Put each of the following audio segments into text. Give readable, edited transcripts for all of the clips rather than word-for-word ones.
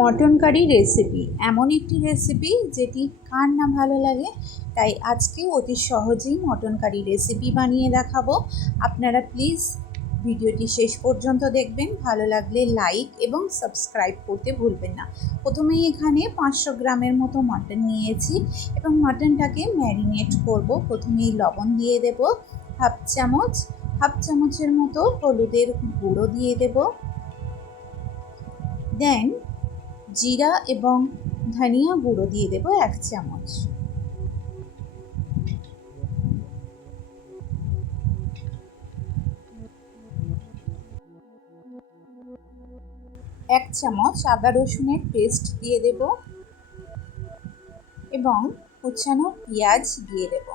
Mutton curry recipe এমন একটি recipe যেটি কার না ভালো লাগে। তাই আজকে অতি সহজেই মটন কারি রেসিপি বানিয়ে দেখাবো। আপনারা প্লিজ ভিডিওটি শেষ পর্যন্ত দেখবেন। ভালো লাগলে লাইক এবং সাবস্ক্রাইব করতে ভুলবেন না। প্রথমেই এখানে 500 গ্রামের মতো মটন নিয়েছি এবং মটনটাকে ম্যারিনেট করব। প্রথমেই লবণ দিয়ে দেব হাফ চামচের মতো হলুদের গুঁড়ো দিয়ে দেব। দেন জিরা এবং ধনিয়া গুঁড়ো দিয়ে দেব 1 চামচ। এক চামচ আদা রসুনের পেস্ট দিয়ে দেব এবং কুচানো পেঁয়াজ দিয়ে দেব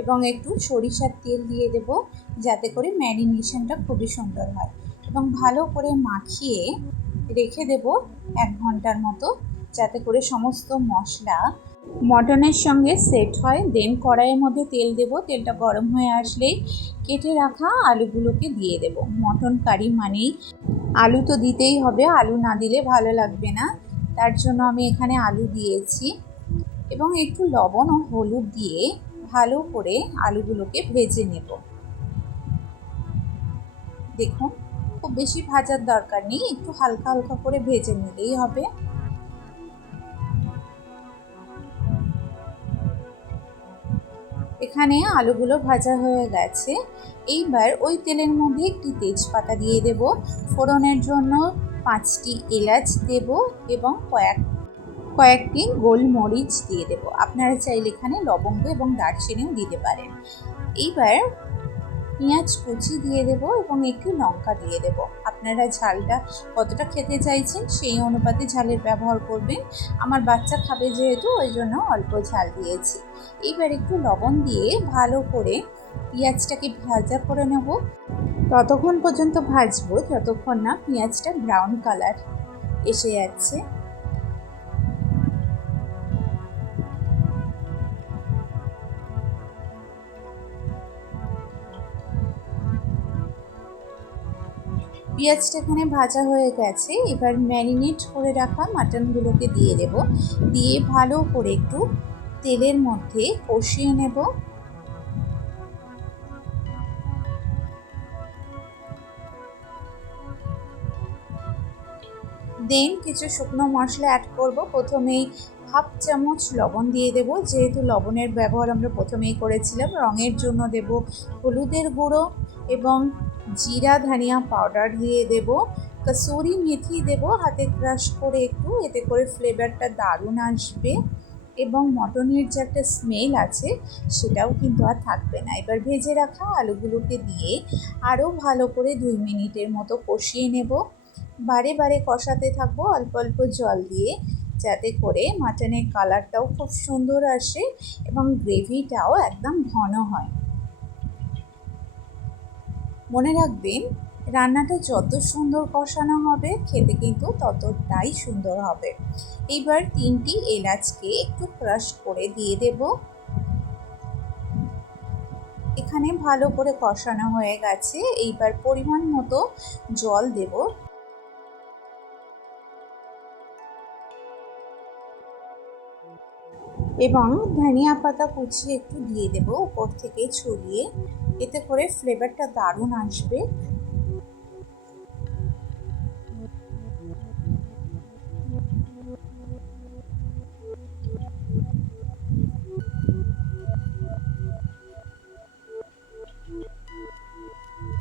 এবং একটু সরিষার তেল দিয়ে দেব যাতে করে ম্যারিনেশনটা খুবই সুন্দর হয় এবং ভালো করে মাখিয়ে রেখে দেব 1 ঘন্টার মতো, যাতে করে সমস্ত মশলা মটনের সঙ্গে সেট হয়। দেন কড়াইয়ের মধ্যে তেল দেব। তেলটা গরম হয়ে আসলেই কেটে রাখা আলুগুলোকে দিয়ে দেব। মটন কারি মানেই আলু তো দিতেই হবে, আলু না দিলে ভালো লাগবে না। তার জন্য আমি এখানে আলু দিয়েছি এবং একটু লবণ ও হলুদ দিয়ে ভালো করে আলুগুলোকে ভেজে নেব। দেখুন, খুব বেশি ভাজার দরকার নেই, একটু হালকা হালকা করে ভেজে নিলেই হবে। এখানে আলুগুলো ভাজা হয়ে গেছে। এইবার ওই তেলের মধ্যে একটি তেজপাতা দিয়ে দেব, ফোড়নের জন্য 5টি এলাচ দেব এবং কয়েকটি গোলমরিচ দিয়ে দেব। আপনারা চাইলে এখানে লবঙ্গ এবং দারচিনিও দিতে পারেন। এইবার পেঁয়াজ কুচি দিয়ে দেব এবং একটু লঙ্কা দিয়ে দেব। আপনারা ঝালটা কতটা খেতে চাইছেন সেই অনুপাতে ঝালের ব্যবহার করবেন। আমার বাচ্চা খাবে যেহেতু, ওই জন্য অল্প ঝাল দিয়েছি। এইবার একটু লবণ দিয়ে ভালো করে পেঁয়াজটাকে ভাজা করে নেব। ততক্ষণ পর্যন্ত ভাজবো যতক্ষণ না পেঁয়াজটা ব্রাউন কালার এসে যাচ্ছে। পেঁয়াজটা এখানে ভাজা হয়ে গেছে। এবার ম্যারিনেট করে রাখা মাটনগুলোকে দিয়ে দেব। দিয়ে ভালো করে একটু তেলের মধ্যে কষিয়ে নেব। দেন কিছু শুকনো মশলা অ্যাড করব। প্রথমেই হাফ চামচ লবণ দিয়ে দেব, যেহেতু লবণের ব্যবহার আমরা প্রথমেই করেছিলাম। রঙের জন্য দেব হলুদের গুঁড়ো এবং জিরা ধনিয়া পাউডার দিয়ে দেব। কসুরি মেথি দেব হাতে ক্রাশ করে একটু, এতে করে ফ্লেভারটা দারুণ আসবে এবং মটনের যে একটা স্মেল আছে সেটাও কিন্তু আর থাকবে না। এবার ভেজে রাখা আলুগুলোকে দিয়ে আরও ভালো করে 2 মিনিটের মতো কষিয়ে নেব। বারে বারে কষাতে থাকবো অল্প অল্প জল দিয়ে, যাতে করে মাটনের কালারটাও খুব সুন্দর আসে এবং গ্রেভিটাও একদম ঘন হয়। মনে রাখবেন, রান্নাটা যত সুন্দর কষানো হবে খেতে কিন্তু ততটাই সুন্দর হবে। এইবার 3টি এলাচকে একটু ক্রাশ করে দিয়ে দেব। এখানে ভালো করে কষানো হয়ে গেছে। এইবার পরিমাণ মতো জল দেব এবং ধনিয়া পাতা কুচিয়ে একটু দিয়ে দেব উপর থেকে ছড়িয়ে, এতে করে ফ্লেভারটা দারুণ আসবে।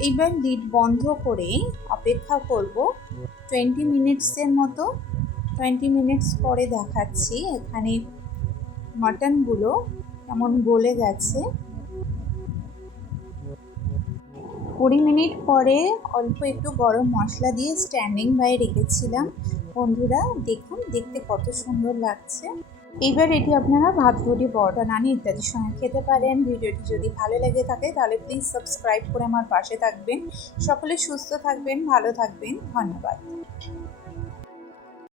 এইবার লিড বন্ধ করে অপেক্ষা করব 20 মিনিটসের মতো। 20 মিনিটস পরে দেখাচ্ছি এখানে মাটনগুলো কেমন গলে গেছে। 20 মিনিট পরে অল্প একটু গরম মশলা দিয়ে স্ট্যান্ডিং বাই রেখেছিলাম। বন্ধুরা দেখুন, দেখতে কত সুন্দর লাগছে। এইবার এটি আপনারা ভাত, রুটি, পরোটা, নান ইত্যাদির সঙ্গে খেতে পারেন। ভিডিওটি যদি ভালো লেগে থাকে তাহলে প্লিজ সাবস্ক্রাইব করে আমার পাশে থাকবেন। সকলে সুস্থ থাকবেন, ভালো থাকবেন। ধন্যবাদ।